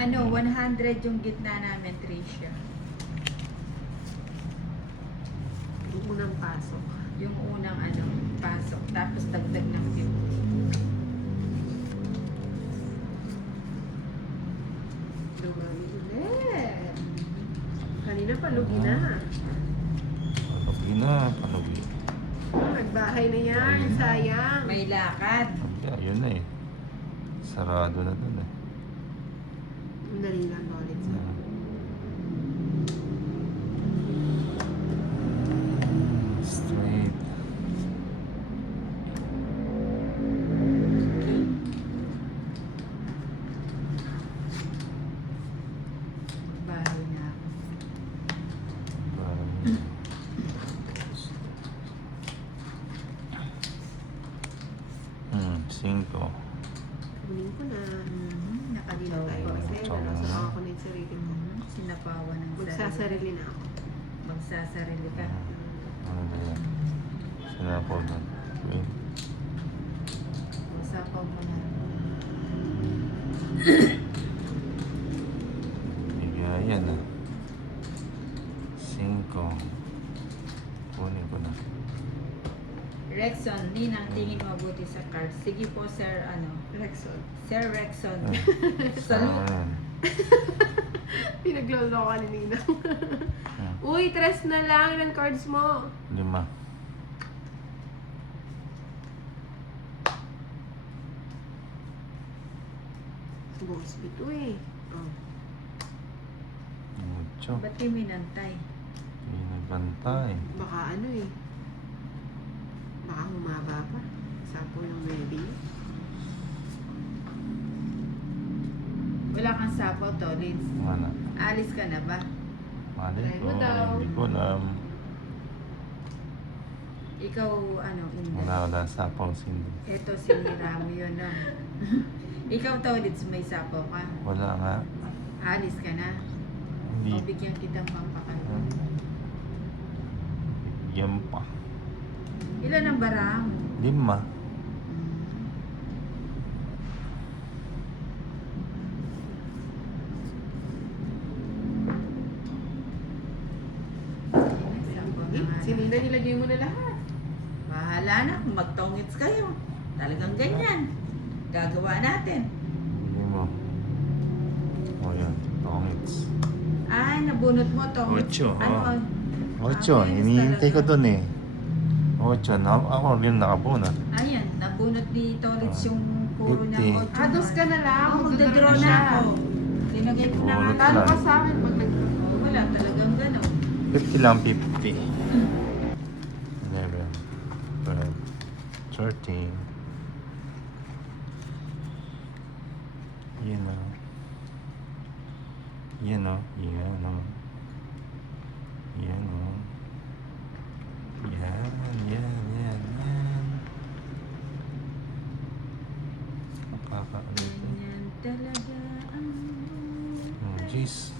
Ano, 100 yung gitna namin, Tricia. Yung unang pasok. Yung unang ano, pasok. Tapos dagdag ng 50. Dumami ulit. Kanina palugi na. Palugi na, palugi. Nagbahay na yan, sayang. May lakad. Hindi, yun na eh. Sarado na dun eh. Dali lang ba ulit sa... Straight. Bahay na ako. Cinco. Kunin ko na. Nakalilaw Tayo ko. kasi Tsaka nasa na. ako na yung sarili ko. Sinapawan ng Magsasarili na ako. Magsasarili ka. Ano ba yan? Sinapaw na. Okay. Usapaw mo na. Bigayan ah. Cinco. Kunin ko na. Rexon, Ninang, tingin mabuti sa cards. Sige po, Sir, ano? Rexon. Sir Rexon. Sama Salute. yan. Pinaglolo ka ni Nina. Hmm. Uy, 3 na lang. Ilan cards mo? 5. Boss bito eh. Oh. 8. Ba't di minantay? Pinagantay. Baka ano eh. Baka humaba pa. Sapo yung baby. Wala kang sapaw, Tolins. Wala. Alis ka na ba? Mali Try ko. mo daw. Hindi ko alam. Ikaw, ano, hindi. Wala sapaw sindi. Ito, sinira mo yun na. Ikaw, Tolins, may sapaw ka. Wala nga. Alis ka na. Hindi. O bigyan kitang pampakalma. Yan pa. Ilan ang barang? 5. Si Nina nilagay mo na lahat. Bahala na kung magtongits kayo. Talagang ganyan. Gagawa natin. Hindi mo. O yan. Tongits. Ay, nabunot mo tongits. Ocho, Ano? oh. 8. Hinihintay ko dun eh. 8. Ako rin nakabunot. Ayan, nabunot ni Tolits yung puro niya 50. 8. Dos ka na lang. Ako, magdadraw na ako. Linagay ko na nga. Bunot Talo lang. ka sa akin pag nag... Oh, wala, talagang gano'n. 50 lang, 50. 11, 12, 13. Yan o. Yan o. Yan o. Yan o. Yan, yan, yan, yan. Nakakaulit. Ganyan talaga ang Oh, jeez.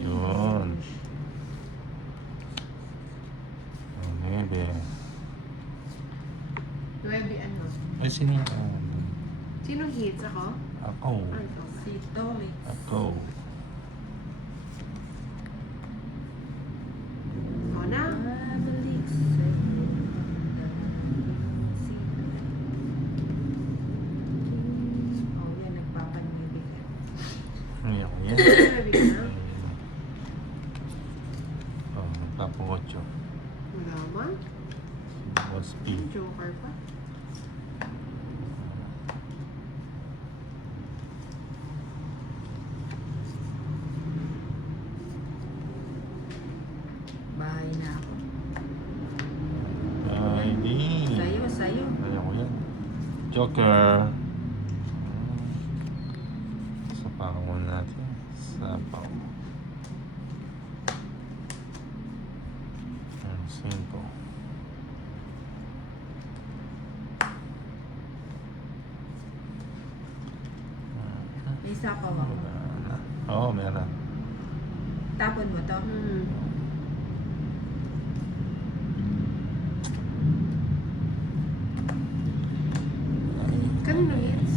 Yun. Oh, maybe. 9 ano? Ay, sino yung... Sinong hits ako? Ako. Ano to? si Tolits. Ako. Ako na. Babalik sa'yo. Oh, yan, nagpapanibig. Ay, ako yan. Sabi ko na. Oh, nagpapangotso. Wala man. Was P. Joker pa. Bahay na ako. Ay, di. Sa'yo. Ayoko yan. Joker. Sapaw muna natin. Sapaw. Simple. sapaw ako. Oo, meron. Tapon mo to. Kanino hits?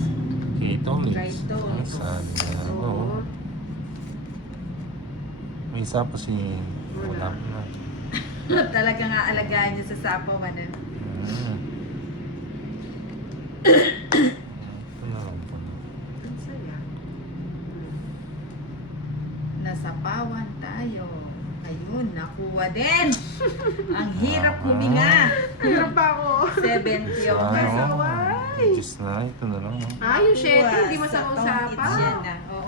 Kito, Kay Tol. Sabi na. Oo. Oo. May isa pa si... Wala. Wala. Talaga nga alagaan niya sa sapaw. Ano? Ito na lang pala. Ang saya. Nasapawan tayo. Ayun, nakuha din. Ang hirap huminga. Hirap pa ako. 70 yung Ano? Masaway. Diyos na, ito na lang. Ah, yung 7, hindi mo sa Sa tong usapan. itch yan na.